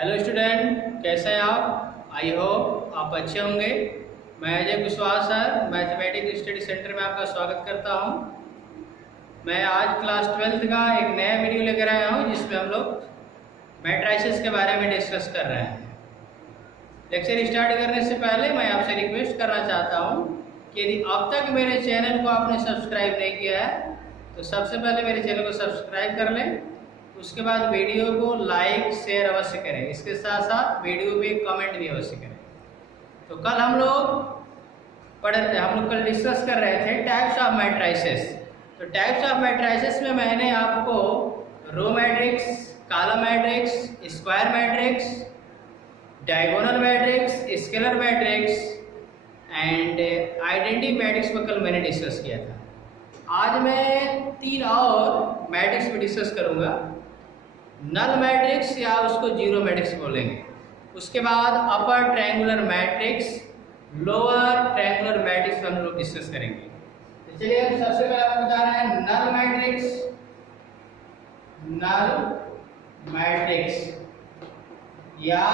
Hello student, कैसे हैं आप? आई होप आप अच्छे होंगे। मैं Ajay Kushwaha sir mathematics study centre में आपका स्वागत करता हूं। मैं आज क्लास 12th का एक नया वीडियो लेकर आया हूं जिसमें हम लोग मैट्रिसेस के बारे में डिस्कस कर रहे हैं। लेक्चर स्टार्ट करने से पहले मैं आपसे रिक्वेस्ट करना चाहता हूं कि यदि अब तक मेरे चैनल को आपने सब्सक्राइब नहीं किया है तो सबसे पहले मेरे चैनल को सब्सक्राइब कर लें। उसके बाद वीडियो को लाइक शेयर अवश्य करें। इसके साथ साथ वीडियो पे कमेंट भी अवश्य करें। तो कल हम लोग कल डिस्कस कर रहे थे टाइप्स ऑफ मैट्रिसेस। तो टाइप्स ऑफ मैट्रिसेस में मैंने आपको row matrix, column matrix, square matrix, diagonal matrix, scalar matrix and identity matrix पर कल मैंने डिस्कस किया था। आज मैं 3 और मैट्रिक्स पे डिस्कस करूंगा। नल मैट्रिक्स या उसको जीरो मैट्रिक्स बोलेंगे। उसके बाद अपर triangular matrix, lower triangular matrix हम लोग डिस्कस करेंगे। तो चलिए हम सबसे पहले आपको बता रहे हैं नल मैट्रिक्स। नल मैट्रिक्स या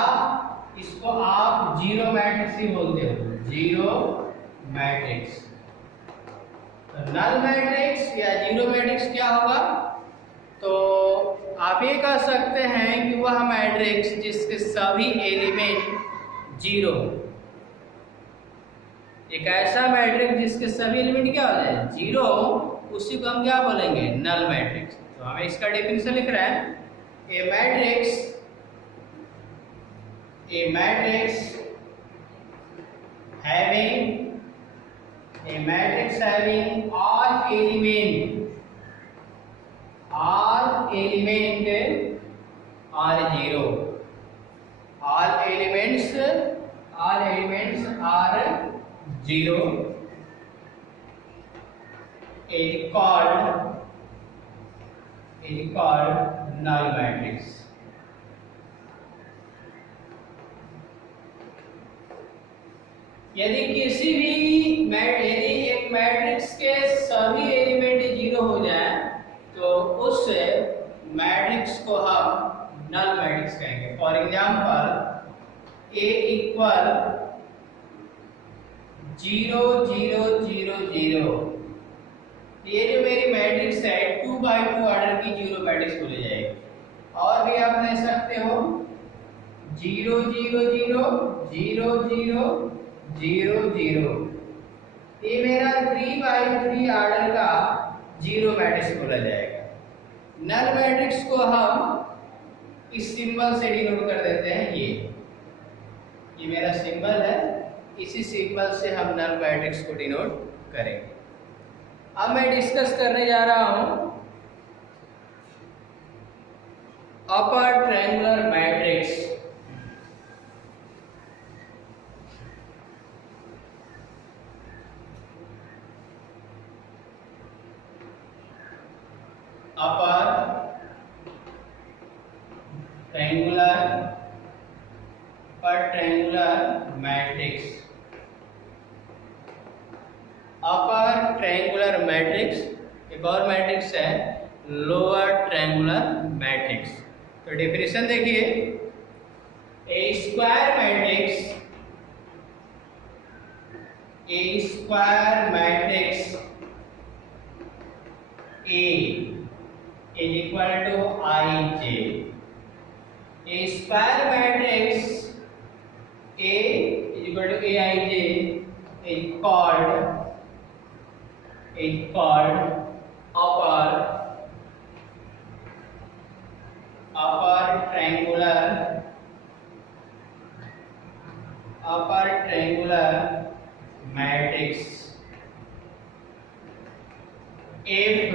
इसको आप जीरो मैट्रिक्स ही बोलते हो, जीरो मैट्रिक्स। तो नल मैट्रिक्स या जीरो मैट्रिक्स क्या होगा? तो आप ये कह सकते हैं कि वह मैट्रिक्स जिसके सभी एलिमेंट जीरो। एक ऐसा मैट्रिक्स जिसके सभी एलिमेंट क्या हो जाए? जीरो, उसी को हम क्या बोलेंगे? Null matrix. तो हमें इसका डेफिनेशन लिख रहा है, a matrix having all element are zero. All elements are zero is called null matrix. यदि एक मैट्रिक्स के सभी एलिमेंट जीरो हो जाए तो उस मैट्रिक्स को हम नल मैट्रिक्स कहेंगे। फॉर एग्जांपल A इक्वल 0 0 0 0, ये जो मेरी मैट्रिक्स है 2 by 2 ऑर्डर की जीरो मैट्रिक्स बोली जाएगी। और भी आप ले सकते हो 0 0 0 0 0 0 0, ये मेरा 3 by 3 ऑर्डर का जीरो मैट्रिक्स बोला जाएगा। नल मैट्रिक्स को हम इस सिंबल से डिनोट कर देते हैं। ये मेरा सिंबल है, इसी सिंबल से हम नल मैट्रिक्स को डिनोट करेंगे। अब मैं डिस्कस करने जा रहा हूं upper triangular matrix. Upper triangular matrix. Upper triangular matrix, एक और मैट्रिक्स है लोअर ट्रायंगुलर मैट्रिक्स। तो डेफिनेशन देखिए, a square matrix A is equal to IJ. A square matrix A is equal to AIJ is called upper triangular matrix if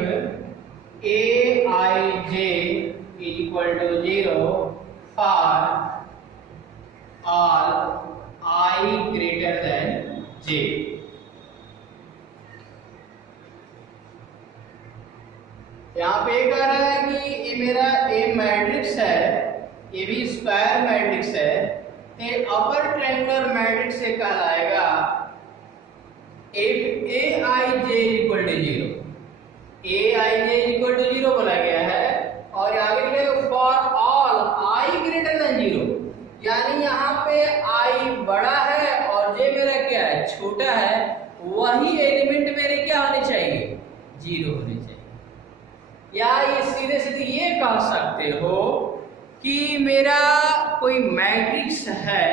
Aij is equal to 0 for all I greater than j। यहाँ पे कह रहा है कि ये मेरा ए matrix है, ये भी स्क्वायर मैट्रिक्स है, तो अपर ट्रायंगुलर मैट्रिक्स से कहलाएगा if Aij equal to 0, Aij equal to 0 बोला गया है और आगे लिखेगा for all I greater than 0। छोटा है वही एलिमेंट मेरे क्या होने चाहिए, 0 होने चाहिए। या ये सीधे सीधे ये कह सकते हो कि मेरा कोई मैट्रिक्स है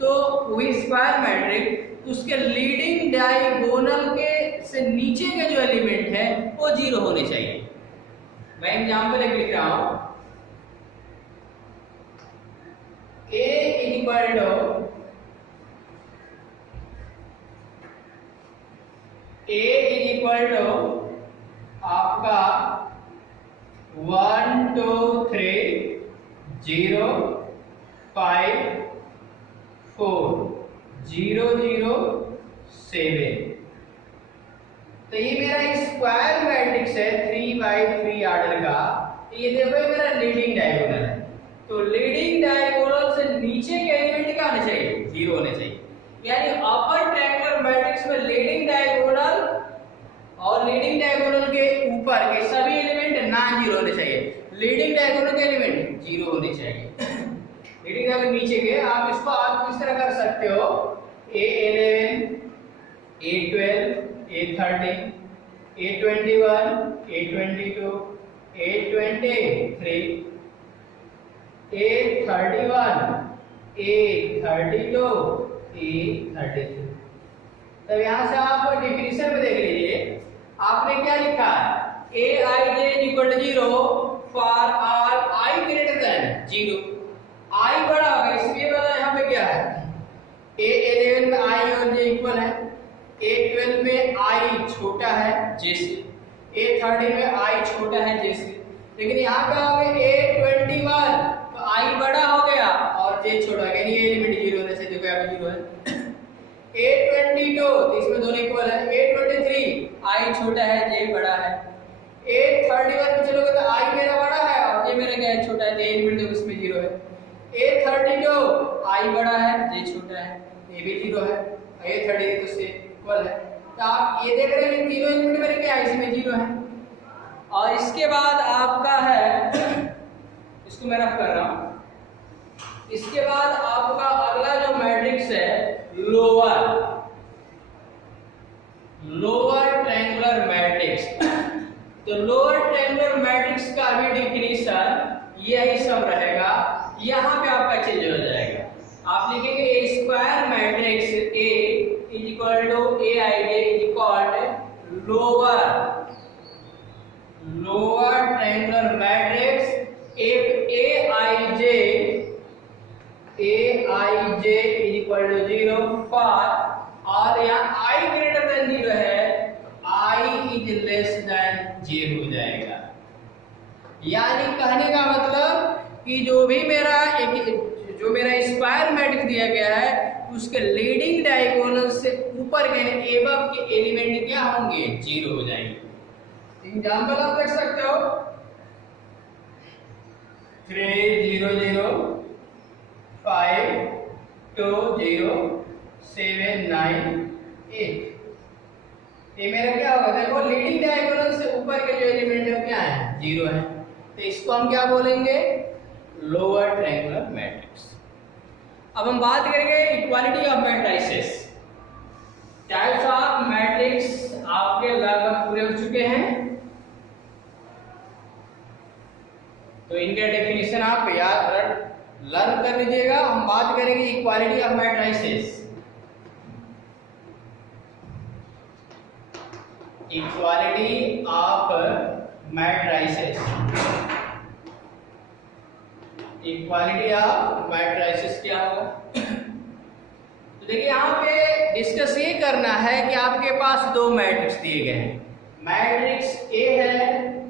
तो वही स्क्वायर मैट्रिक्स, उसके लीडिंग डायगोनल के से नीचे के जो एलिमेंट है वो 0 होने चाहिए। मैं एग्जाम्पल एक लिख रहा हूं, A इक्वल टू आपका 1 2 3 0 5 4 0 0 7। तो ये मेरा स्क्वायर मैट्रिक्स है 3x3 ऑर्डर का। ये देखो ये मेरा लीडिंग डायगोनल है, तो लीडिंग डायगोनल से नीचे के एलिमेंट क्या होने चाहिए, 0 होने चाहिए। यानी अपर ट्रायंगुलर मैट्रिक्स में लीडिंग डायगोनल और लीडिंग डायगोनल के ऊपर के सभी एलिमेंट नॉन 0 होने चाहिए। लीडिंग डायगोनल के एलिमेंट 0 होने चाहिए। लीडिंग डायगोनल नीचे के आप इसको आप किस तरह कर सकते हो, A11 A12 A13 A21 A22 A23 A31 A32 A33। तब यहां से आप डिफिनीशन में देख लीजिए, आपने क्या लिखा है, Aij equal to 0 for all I greater than 0। I बड़ा होगा इसलिए बड़ा, यहाँ पे क्या है, A11 में I और J इक्वल है, A12 में I छोटा है J से, A13 में I छोटा है J से। लेकिन यहाँ क्या हो गया, A21 तो I बड़ा हो गया और J छोटा है, यानी ये एलिमेंट 0 होने से देखो यहाँ पे 0 है। A22 तो इसमें दोनों इक्वल है, A23 I छोटा है J बड़ा है। A31 में चलोगे तो I मेरा बड़ा है और J मेरा क्या है, छोटा है, तो एलिमेंट देखो इसमें 0 है। A32 I बड़ा है J छोटा है, ये भी 0 है, A33 तो से इक्वल है। तो आप ये देख रहे हैं तीनों एलिमेंट मेरे क्या है, इसमें 0 है। और इसके बाद आपका है, इसको मैं रफ कर रहा हूं, इसके बाद आपका अगला जो मैट्रिक्स है लोअर ट्रायंगुलर मैट्रिक्स। तो लोअर ट्रायंगुलर मैट्रिक्स का भी डिफिनीशन यही सब रहेगा, यहाँ पे आपका चेंज हो जाएगा। आप लिखेंगे a square matrix A is equal to Aij is equal to lower triangular matrix if Aij is equal to 0 for, और यहाँ I ग्रेटर देन 0 है, I is less than J हो जाएगा। यानी कहने का मतलब कि जो मेरा स्क्वायर मैट्रिक्स दिया गया है उसके लीडिंग डायगोनल से ऊपर के एबव के एलिमेंट क्या होंगे, 0 हो जाएंगे। एग्जांपल आप देख सकते हो 3 0 0 5 2 0 7 9 8। ये मेरा क्या होगा, देखो लीडिंग डायगोनल से ऊपर के जो एलिमेंट है क्या है, 0 है। तो इसको हम क्या बोलेंगे, लोअर ट्रायंगुलर मैट्रिक्स। अब हम बात करेंगे equality of matrices. Types of matrix आपके लगभग पूरे हो चुके हैं, तो इनका डेफिनेशन आप याद लर्न कर लीजिएगा। हम बात करेंगे equality of matrices. Equality of matrices, equality of matrices क्या होगा, तो देखिए यहाँ पे डिस्कस ये करना है कि आपके पास दो मैट्रिक्स दिए गए हैं, मैट्रिक्स A है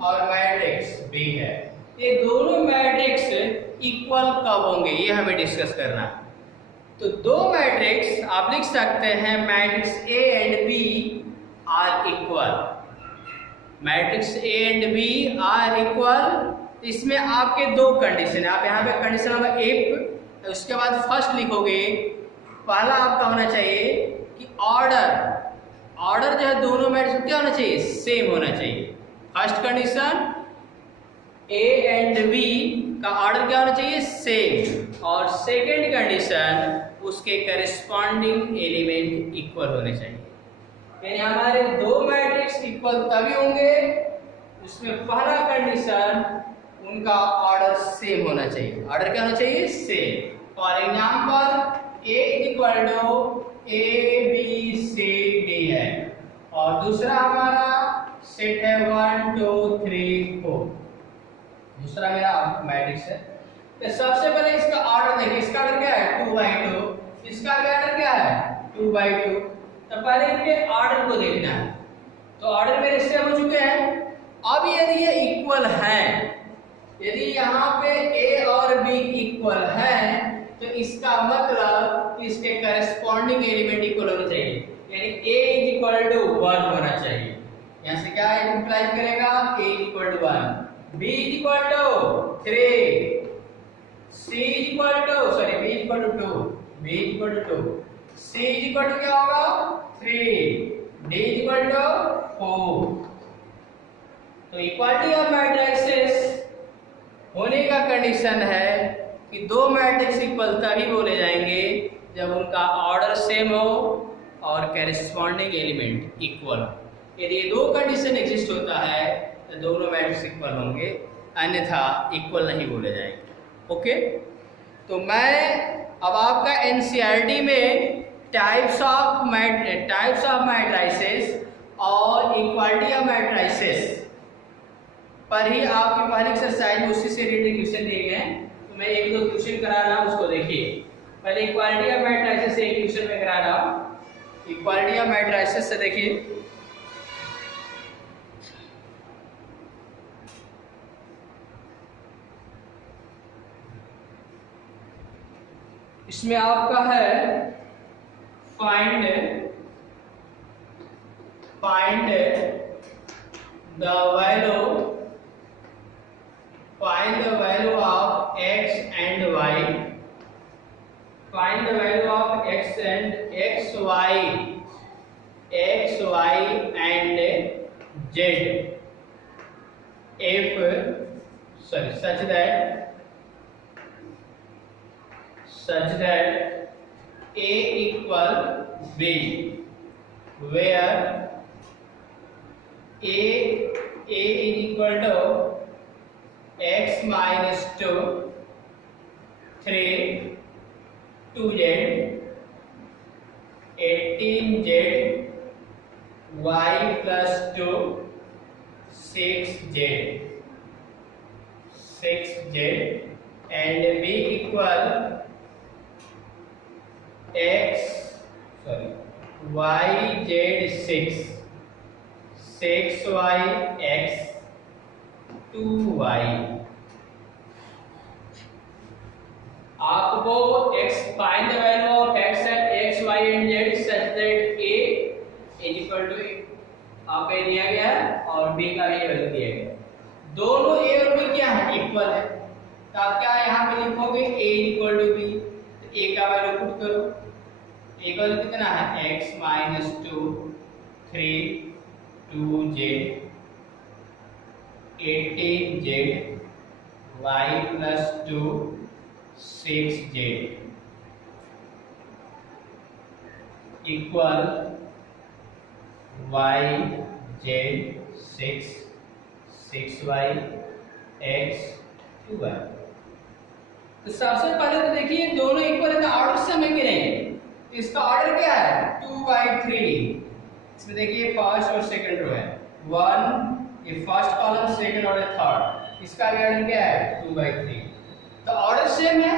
और मैट्रिक्स B है। ये दोनों मैट्रिक्स इक्वल कब होंगे ये हमें डिस्कस करना है। तो दो मैट्रिक्स आप लिख सकते हैं, matrix A and B are equal, matrix A and B are equal. इसमें आपके दो कंडीशन है, आप यहाँ पे कंडीशन नंबर इफ, उसके बाद फर्स्ट लिखोगे, पहला आपका होना चाहिए कि ऑर्डर जो है दोनों मैट्रिक्स क्या होना चाहिए, सेम होना चाहिए। First condition A and B का ऑर्डर क्या होना चाहिए, सेम, और सेकेंड कंडीशन उसके करस्पॉन्डिंग एलिमेंट इक्वल होने चाहिए। यानी हमारे दो मैट्रिक्स इक्वल तभी होंगे उसमें पहला कंडीशन उनका ऑर्डर सेम होना चाहिए। ऑर्डर क्या होना चाहिए, same. For example A equal to A B C D है और दूसरा हमारा सेट है 1 2 3 4, दूसरा मेरा मैट्रिक्स है। तो सबसे पहले इसका ऑर्डर देखिए, इसका ऑर्डर क्या है 2/2, इसका ऑर्डर क्या है 2/2। तो पहले इनके ऑर्डर को देखना है। तो ऑर्डर मेरे सेम हो चुके हैं। अब यदि ये इक्वल है, यदि यहाँ पे a और b इक्वल है तो इसका मतलब इसके करस्पॉन्डिंग एलिमेंट इक्वल होना चाहिए, यानी a इज इक्वल टू 1 होना चाहिए। यहाँ से क्या इंप्लाई करेगा, a is equal to 1, b is equal to 3, c is equal to b is equal to 2, b is equal to 2, c is equal to क्या होगा 3, d इज इक्वल टू 4। तो equality of matrices होने का condition है कि दो matrix equal तभी बोले जाएंगे जब उनका ऑर्डर सेम हो और कैरेस्पॉन्डिंग एलिमेंट इक्वल हो। यदि ये दो कंडीशन एग्जिस्ट होता है तो दोनों मैट्रिक्स इक्वल होंगे, अन्यथा इक्वल नहीं बोले जाएंगे। ओके, तो मैं अब आपका एनसीईआरटी में टाइप्स ऑफ मैट्रिसेस और इक्वालिटी ऑफ मैट्रिसेस पर ही आपके पहले एक्सरसाइज में उसी से रिलेटेड क्वेश्चन दिए गए हैं। तो मैं एक दो क्वेश्चन करा रहा हूँ, उसको देखिए। पहले इक्वालिटी ऑफ मैट्रिसेस से एक क्वेश्चन में करा रहा हूँ। इक्वालिटी ऑफ मैट्रिसेस से देखिए, इसमें आपका है find the value of x and y, find the value of x and y and z if such that a equal b, where a is equal to x minus 2 3 2z 18z y plus 2 6z and b equal yz 6y x 2y। आपको x find the value of x and x y and z such that a is equal to आप पे दिया गया है और b का भी value दिया गया है। दोनों a और b क्या है, इक्वल है। तो आप क्या यहाँ पे लिखोगे a इक्वल टू b, तो a का वैल्यू पुट करो। a का वैल्यू कितना है x minus 2 3 2z 18z y plus 2 6z equal yz 6 6y x 2y। तो सबसे पहले तो देखिए दोनों इक्वल है तो ऑर्डर सेम है कि नहीं। तो इसका ऑर्डर क्या है 2/3। इसमें देखिए फर्स्ट और सेकंड रो है 1, ये फर्स्ट कॉलम सेकंड और थर्ड, इसका भी ऑर्डर क्या है 2/3। तो ऑर्डर सेम है।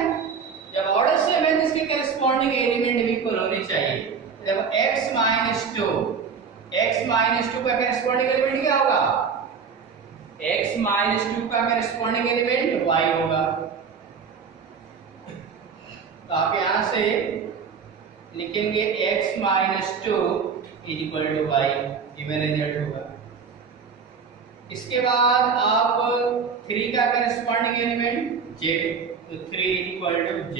जब ऑर्डर सेम है तो इसके करस्पॉन्डिंग एलिमेंट भी इक्वल होने चाहिए। जब x माइनस 2 का करस्पॉन्डिंग एलिमेंट क्या होगा, x माइनस 2 का करस्पॉन्डिंग एलिमेंट y होगा। तो आप यहां से लिखेंगे x minus 2 is equal to y, ये मेरा रिजल्ट होगा। इसके बाद आप 3 का करस्पॉन्डिंग एलिमेंट z, तो 3 इज इक्वल टू z।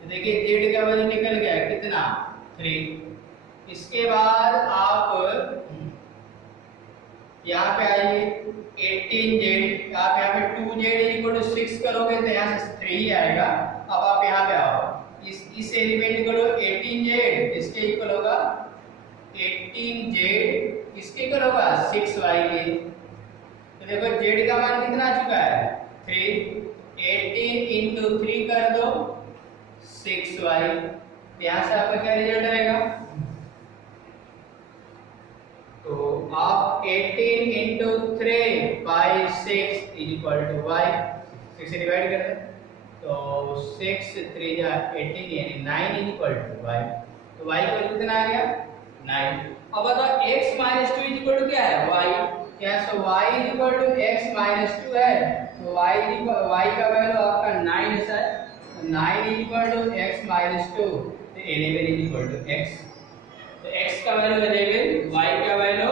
तो देखिए z का वैल्यू निकल गया कितना 3। इसके बाद आप यहाँ पे आइए 18z, आप यहाँ पे 2z 6 करोगे तो यहाँ से 3 ही आएगा। अब आप यहाँ पे आओ, इस एलिमेंट को लो 18z, इसके इक्वल होगा 18z, किसके इक्वल होगा 6y के। तो देखो z का मान कितना आ चुका है 3, 18 into 3 कर दो 6y। यहाँ से आपका क्या रिजल्ट आएगा, तो आप 18 into 3 by 6 is equal to y, 6 से डिवाइड कर दें तो 6 3 जा 18 यानी 9 is equal to y। तो y का कितना आ गया 9। अब बताओ x minus 2 is equal to क्या है y, यहाँ से y is equal to x minus 2 है, तो y का वैल्यू आपका 9 है, 9 is equal to x minus 2, तो 11 is equal to x। तो x का वैल्यू 11, y का वैल्यू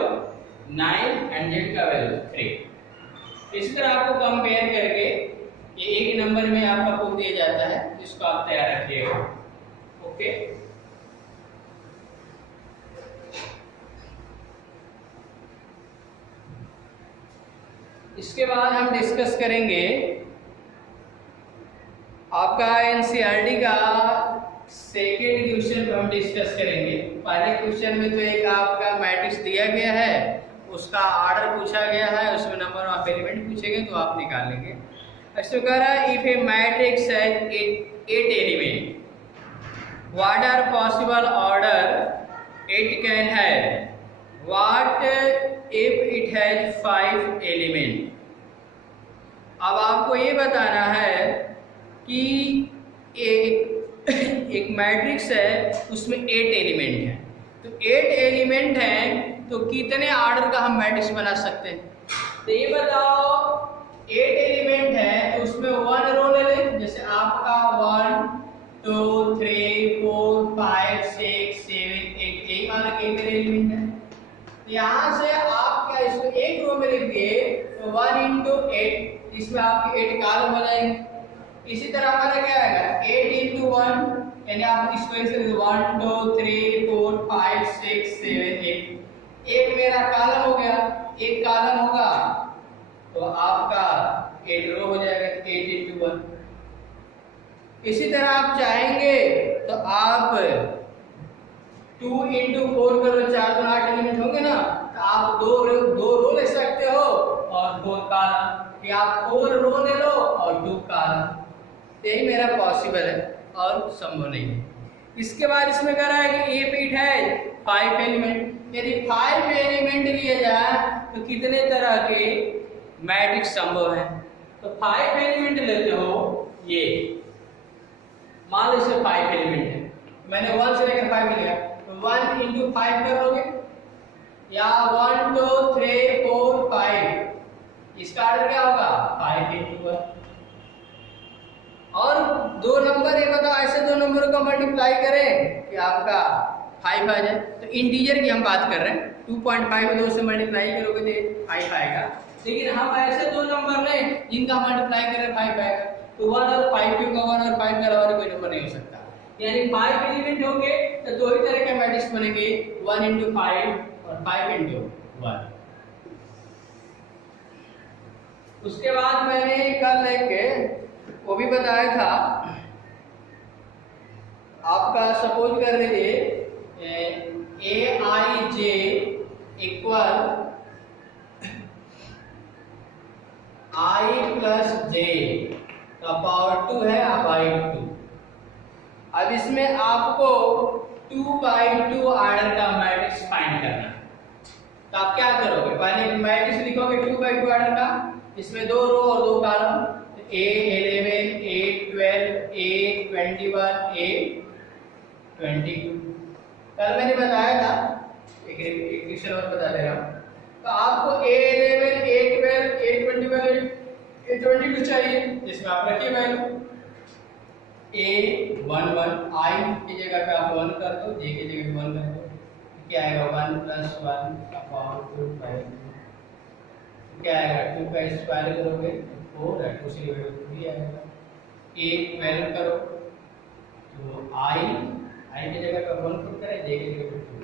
9 एंड z का वैल्यू 3। इस तरह आपको कंपेयर करके ये एक नंबर में आपका प्रूफ दिया जाता है, जिसको आप तैयार रखिएगा। ओके, इसके बाद हम डिस्कस करेंगे आपका एनसीईआरटी का सेकेंड क्वेश्चन हम डिस्कस करेंगे। पहले क्वेश्चन में तो एक आपका मैट्रिक्स दिया गया है, उसका ऑर्डर पूछा गया है, उसमें नंबर ऑफ एलिमेंट पूछे गए तो आप निकाल लेंगे। ऐसे कह रहा है इफ ए मैट्रिक्स है 8 element, what are possible order it can have, what if it has 5 element. अब आपको ये बताना है कि एक मैट्रिक्स है उसमें 8 एलिमेंट है, तो 8 एलिमेंट हैं तो कितने ऑर्डर का हम मैट्रिक्स बना सकते हैं। तो ये बताओ 8 एलिमेंट है तो उसमें 1 रो ले लें, जैसे आपका 1 2 3 4 5 6 7 8, यही मान के 8 एलिमेंट है। यहाँ से आप क्या इसको एक रो में लिख दिए तो 1 into 8, इसमें आपके 8 कॉलम हो जाएंगे। इसी तरह हमारा क्या आएगा 8 into 1, यानी आप इसको ऐसे 1 2 3 4 5 6 7 8, एक मेरा कॉलम हो गया, एक कॉलम होगा तो आपका 8 रो हो जाएगा 8 into 1। इसी तरह आप चाहेंगे तो आप 2 into 4 करो, 4 तो 8 एलिमेंट होंगे ना, तो आप दो रो ले सकते हो और 4 कॉलम, कि आप 4 रो ले लो और 2 कॉलम। यही मेरा पॉसिबल है और संभव नहीं है। इसके बाद इसमें कह रहा है कि इफ इट है 5 एलिमेंट, यदि 5 एलिमेंट लिए जाए तो कितने तरह के मैट्रिक्स संभव है। तो 5 एलिमेंट लेते हो, ये मान लो इसमें 5 एलिमेंट है, मैंने 1 से लेकर 5 लिया, तो 1 into 5 कर लोगे, या 1 2 3 4 5, इसका ऑर्डर क्या होगा 5 into 1। और दो नंबर, ये बताओ ऐसे दो नंबरों का मल्टीप्लाई करें कि आपका 5 आ जाए। तो इंटीजर की हम बात कर रहे हैं, 2.5 2 से मल्टीप्लाई करोगे तो 5 आएगा, लेकिन हम ऐसे दो नंबर लें जिनका मल्टीप्लाई करें 5 आएगा। तो 1 और 5 का 1 और 5 का अलावा कोई नंबर नहीं हो सकता, यानी 5 एलिमेंट होंगे तो दो ही तरह के मैट्रिक्स बनेंगे, 1 into 5 और 5 into 1। उसके बाद मैंने कल एक वो भी बताया था, आपका सपोज कर लीजिए aij equal i plus j का पावर 2 है बाई 2। अब इसमें आपको 2/2 ऑर्डर का मैट्रिक्स फाइंड करना है। तो आप क्या करोगे, पहले मैट्रिक्स लिखोगे 2/2 ऑर्डर का, इसमें 2 रो और 2 column, A11 A12 A21 A22। कल मैंने बताया था, एक क्वेश्चन और बता दे रहा हूँ। तो आपको A11 A12 A21 A22 चाहिए, जिसमें आप रखिए वैल्यू A11 I की जगह पे आप 1 कर दो, J की जगह पे 1 कर दो, क्या आएगा 1 + 1 का पावर 2 क्या आएगा 2 का स्क्वायर करोगे 4 है, 2 से डिवाइड 3 आएगा। 12 करो तो I की जगह पे 1 पुट करें, J की जगह पे 2,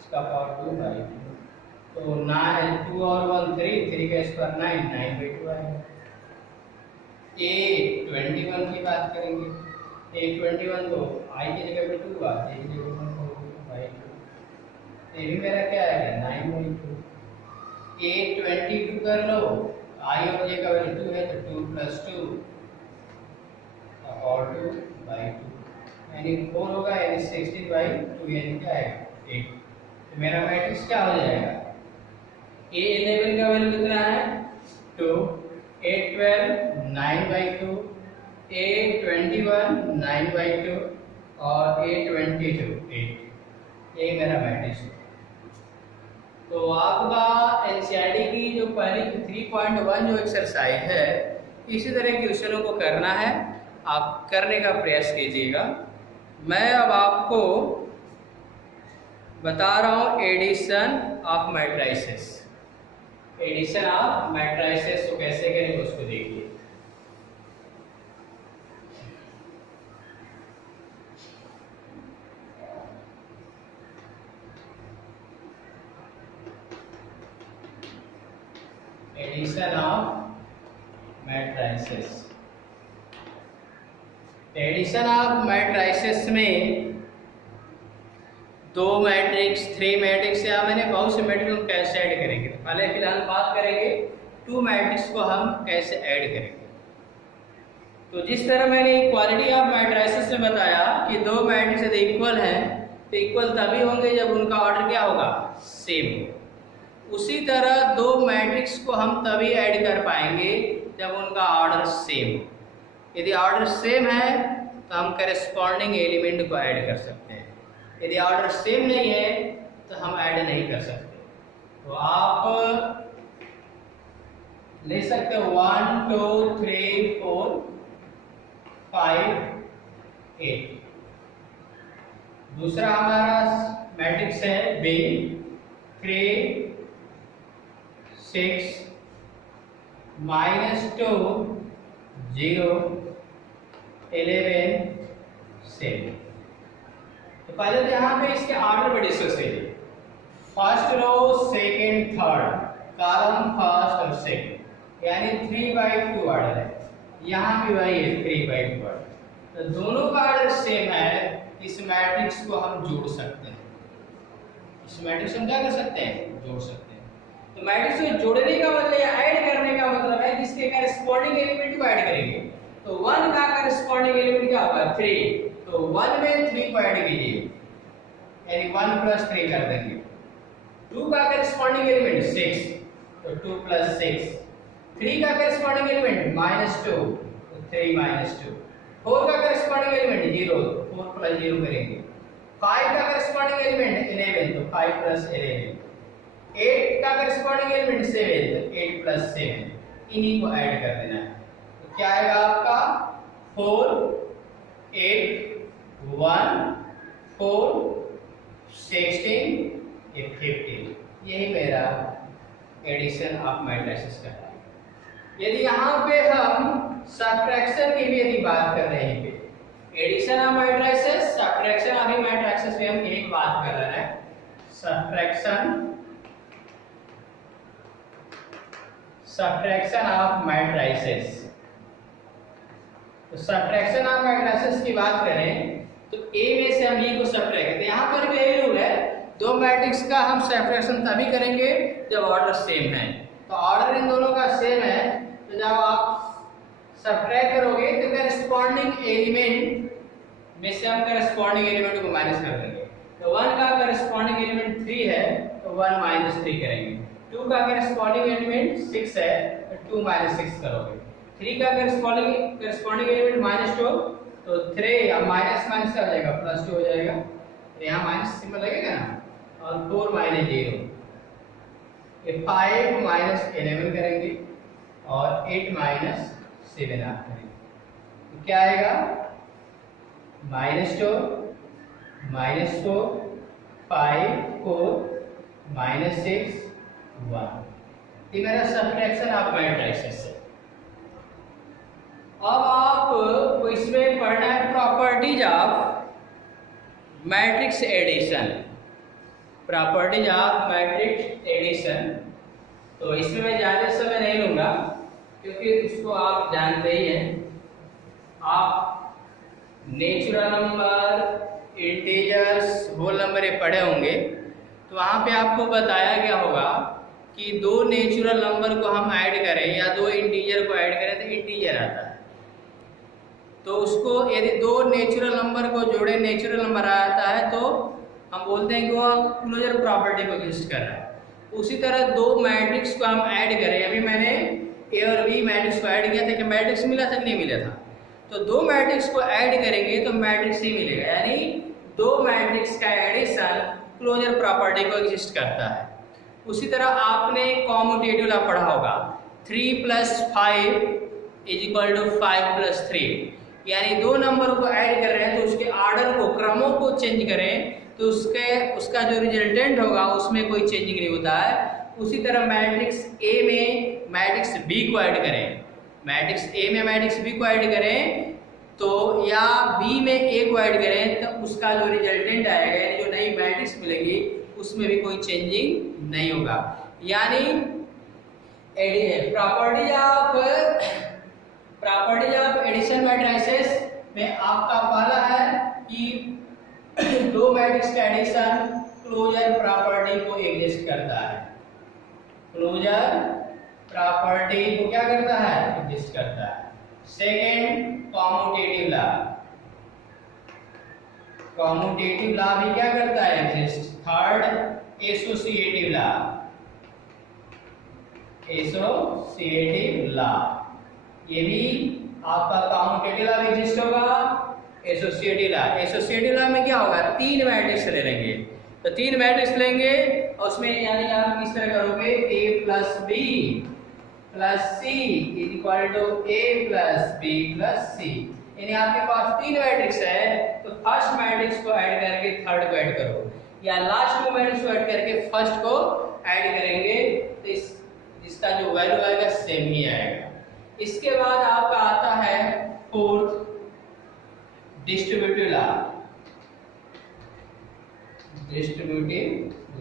इसका पावर 2/2। तो 2 और 1 3, 3 का स्क्वायर 9, 9/2 आएगा। A21 की बात करेंगे, A21 तो I की जगह पे 2 आ, A की जगह पे 1/2, ये भी मेरा क्या आएगा 9/2। A22 कर लो, I और J का वैल्यू 2 है तो 2 + 2 और 2/2 यानी 4 होगा, यानी 16/2 यानी क्या आएगा 8। तो मेरा मैट्रिक्स क्या हो जाएगा, A11 का वैल्यू कितना है 2, A12 9/2, A21 9/2 और A22 8। यही मेरा मैट्रिक्स है। तो आपका एनसीईआरटी की जो पहली 3.1 जो एक्सरसाइज है, इसी तरह के क्वेश्चनों को करना है, आप करने का प्रयास कीजिएगा। मैं अब आपको बता रहा हूँ addition of matrices. Addition of matrices को कैसे करेंगे उसको देखिए। Addition of matrices, addition of matrices में 2 मैट्रिक्स, 3 मैट्रिक्स या मैंने बहुत से मैट्रिक्स को कैसे ऐड करेंगे। पहले फिलहाल बात करेंगे 2 मैट्रिक्स को हम कैसे ऐड करेंगे। तो जिस तरह मैंने इक्वालिटी ऑफ मैट्रिसेस में बताया कि 2 मैट्रिक्स यदि इक्वल हैं तो इक्वल तभी होंगे जब उनका ऑर्डर क्या होगा, सेम हो। उसी तरह 2 मैट्रिक्स को हम तभी ऐड कर पाएंगे जब उनका ऑर्डर सेम हो। यदि ऑर्डर सेम है तो हम करेस्पॉन्डिंग एलिमेंट को ऐड कर सकते हैं, यदि ऑर्डर सेम नहीं है तो हम ऐड नहीं कर सकते। तो आप ले सकते हो 1 2 3 4 5 8। दूसरा हमारा मैट्रिक्स है B 3 6 -2 0 11 7। तो पहले तो यहाँ पे इसके ऑर्डर पे डिस्कस करिए। First row, second, third, column first और सेकंड, यानी 3/2 ऑर्डर है। यहाँ भी वही है 3/2 ऑर्डर। तो दोनों का ऑर्डर सेम है, इस मैट्रिक्स को हम जोड़ सकते हैं। इस मैट्रिक्स हम क्या कर सकते हैं, जोड़ सकते हैं। तो मैट्रिक्स को जोड़ने का मतलब या ऐड करने का मतलब है जिसके करेस्पॉन्डिंग एलिमेंट को ऐड करेंगे। तो 1 का करेस्पॉन्डिंग एलिमेंट क्या होगा 3, तो 1 में 3 को ऐड कीजिए यानी 1 + 3 कर देंगे। 2 का करेस्पॉन्डिंग एलिमेंट 6, तो 2 + 6। 3 का करेस्पॉन्डिंग एलिमेंट -2, तो 3 - 2। 4 का करेस्पॉन्डिंग एलिमेंट 0, तो 4 + 0 करेंगे। 5 का करेस्पॉन्डिंग एलिमेंट 11, तो 5 + 11। 8 का करेस्पॉन्डिंग एलिमेंट 7, तो 8 + 7। इन्हीं को ऐड कर देना है। तो क्या आएगा आपका 4 8 1 4 16 15। यही मेरा एडिशन ऑफ मैट्रिसेस का है। यदि यहाँ पे हम सब्ट्रैक्शन की भी यदि बात कर रहे हैं, addition of matrices, subtraction of matrices में हम यही बात कर रहे हैं। Subtraction of matrices. तो सब्ट्रैक्शन ऑफ मैट्रिसेस की बात करें तो A में से हम E को सब्ट्रैक्ट करते हैं। यहाँ पर भी यही रूल है, 2 मैट्रिक्स का हम सब्ट्रैक्शन तभी करेंगे जब ऑर्डर सेम है। तो ऑर्डर इन दोनों का सेम है, तो जब आप सब्ट्रैक्ट करोगे तो करेस्पॉन्डिंग एलिमेंट में से हम करेस्पॉन्डिंग एलिमेंट को माइनस कर देंगे। तो 1 का करेस्पॉन्डिंग एलिमेंट 3 है, तो 1 - 3 करेंगे। 2 का करेस्पॉन्डिंग एलिमेंट 6 है, तो 2 - 6 करोगे। 3 का करेस्पॉन्डिंग एलिमेंट -2, तो 3 अब माइनस माइनस क्या हो जाएगा, +2 हो जाएगा। तो यहाँ माइनस सिंबल लगेगा ना, और 4 - 0, ये 5 - 11 करेंगे और 8 - 7 आप करेंगे। तो क्या आएगा -2 -4 5 4 -6 1। ये मेरा सब्ट्रैक्शन ऑफ मैट्रिसेस है। अब आपको इसमें पढ़ना है properties of matrix addition. Properties of matrix addition. तो इसमें मैं ज़्यादा समय नहीं लूँगा क्योंकि उसको आप जानते ही हैं। आप natural number, integers, whole number ये पढ़े होंगे। तो वहाँ पे आपको बताया गया होगा कि दो नेचुरल नंबर को हम ऐड करें या दो इंटीजर को ऐड करें तो इंटीजर आता है। तो उसको यदि दो नेचुरल नंबर को जोड़े नेचुरल नंबर आता है तो हम बोलते हैं कि वो क्लोजर प्रॉपर्टी को एग्जिस्ट कर रहा है। उसी तरह दो मैट्रिक्स को हम ऐड करें, अभी मैंने ए और बी मैट्रिक्स को ऐड किया था कि मैट्रिक्स मिला था कि नहीं मिला था। तो दो मैट्रिक्स को ऐड करेंगे तो मैट्रिक्स ही मिलेगा, यानी दो मैट्रिक्स का एडिशन क्लोजर प्रॉपर्टी को एग्जिस्ट करता है। उसी तरह आपने कॉम्यूटेटिव लॉ पढ़ा होगा, 3 + 5 = 5 + 3, यानी दो नंबर को ऐड कर रहे हैं तो उसके ऑर्डर को, क्रमों को चेंज करें तो उसका जो रिजल्टेंट होगा उसमें कोई चेंजिंग नहीं होता है। उसी तरह मैट्रिक्स ए में मैट्रिक्स बी को ऐड करें, मैट्रिक्स ए में मैट्रिक्स बी को ऐड करें तो या बी में ए को ऐड करें तो उसका जो रिजल्टेंट आएगा, यानी जो नई मैट्रिक्स मिलेगी उसमें भी कोई चेंजिंग नहीं होगा। यानी प्रॉपर्टीज ऑफ एडिशन मैट्रिसेस में आपका पहला है कि दो मैट्रिक्स का एडिशन क्लोजर प्रॉपर्टी को एग्जिस्ट करता है। क्लोजर प्रॉपर्टी को क्या करता है? एग्जिस्ट करता है। Second, commutative law. Commutative law भी क्या करता है? Exist. Third, associative law. Associative law, ये भी आपका कॉम्यूटेटिव लॉ एग्जिस्ट होगा। एसोसिएटिव लॉ में क्या होगा? तीन मैट्रिक्स ले लेंगे, तो तीन मैट्रिक्स लेंगे और उसमें यानी आप किस तरह करोगे? a + b + c = a + b + c, यानी आपके पास तीन मैट्रिक्स है तो फर्स्ट मैट्रिक्स को ऐड करके थर्ड को ऐड करो, या लास्ट में मैट्रिक्स को ऐड करके फर्स्ट को ऐड करेंगे तो इसका जो वैल्यू आएगा सेम ही आएगा। इसके बाद आपका आता है fourth, distributive law. Distributive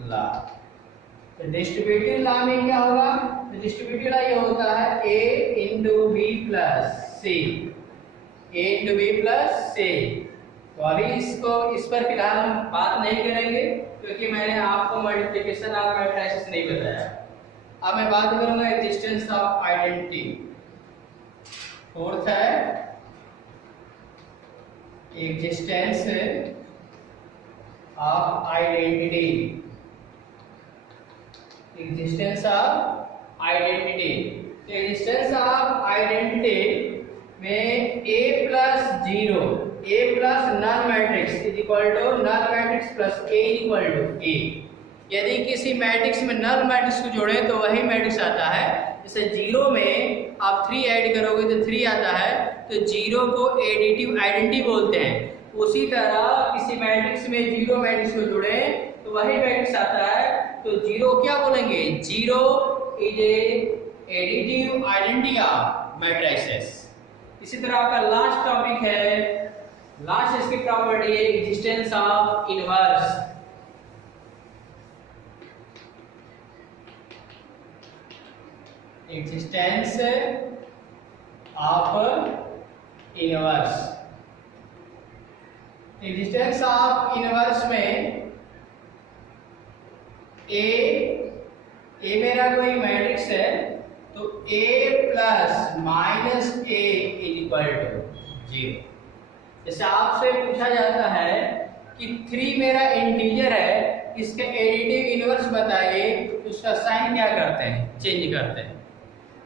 law, तो डिस्ट्रीब्यूटिव लॉ में क्या होगा? तो डिस्ट्रीब्यूटिव लॉ ये होता है a × b + c, a × b + c। तो अभी इस पर फिलहाल हम बात नहीं करेंगे क्योंकि मैंने आपको मल्टीप्लिकेशन ऑफ मैट्रिसेस नहीं बताया। अब मैं बात करूंगा एग्जिस्टेंस ऑफ आइडेंटिटी। फोर्थ है existence of identity. Existence of identity, तो एग्जिस्टेंस ऑफ आइडेंटिटी में a + 0, a + null matrix = null matrix + a = a। यदि किसी मैट्रिक्स में नल मैट्रिक्स को जोड़े तो वही मैट्रिक्स आता है। जैसे 0 में आप 3 ऐड करोगे तो 3 आता है, तो 0 को एडिटिव आइडेंटिटी बोलते हैं। उसी तरह किसी मैट्रिक्स में 0 मैट्रिक्स को जोड़े तो वही मैट्रिक्स आता है, तो 0 क्या बोलेंगे? 0 is additive identity of matrices. इसी तरह आपका लास्ट टॉपिक है, लास्ट इसकी प्रॉपर्टी है existence of inverse. Existence of inverse. Existence of inverse में ए मेरा कोई मैट्रिक्स है तो a + -a = 0। जैसे आपसे पूछा जाता है कि 3 मेरा इंटीजर है, इसके एडिटिव इनवर्स बताइए, तो उसका साइन क्या करते हैं? चेंज करते हैं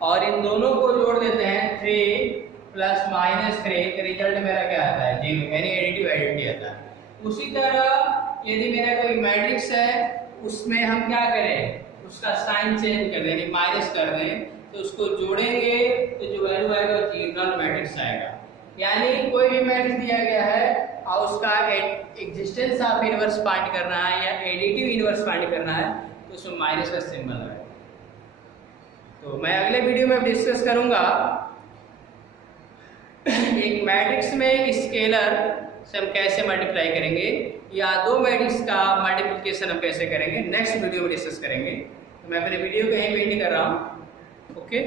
और इन दोनों को जोड़ देते हैं। 3 + -3, रिजल्ट मेरा क्या आता है? 0, यानी एडिटिव आइडेंटिटी आता है। उसी तरह यदि मेरा कोई मैट्रिक्स है उसमें हम क्या करें? उसका साइन चेंज कर दें, यानी माइनस कर दें, तो उसको जोड़ेंगे तो जो वैल्यू आएगा वो नल मैट्रिक्स आएगा। यानी कोई भी मैट्रिक्स दिया गया है और उसका एग्जिस्टेंस ऑफ इनवर्स फाइंड करना है या एडिटिव इनवर्स फाइंड करना है तो उसमें माइनस का सिंबल है। तो मैं अगले वीडियो में डिस्कस करूंगा एक मैट्रिक्स में स्केलर से हम कैसे मल्टीप्लाई करेंगे या दो मैट्रिक्स का मल्टीप्लिकेशन हम कैसे करेंगे नेक्स्ट वीडियो में डिस्कस करेंगे। तो मैं अपने वीडियो को यहीं पे एंड कर रहा हूँ। ओके।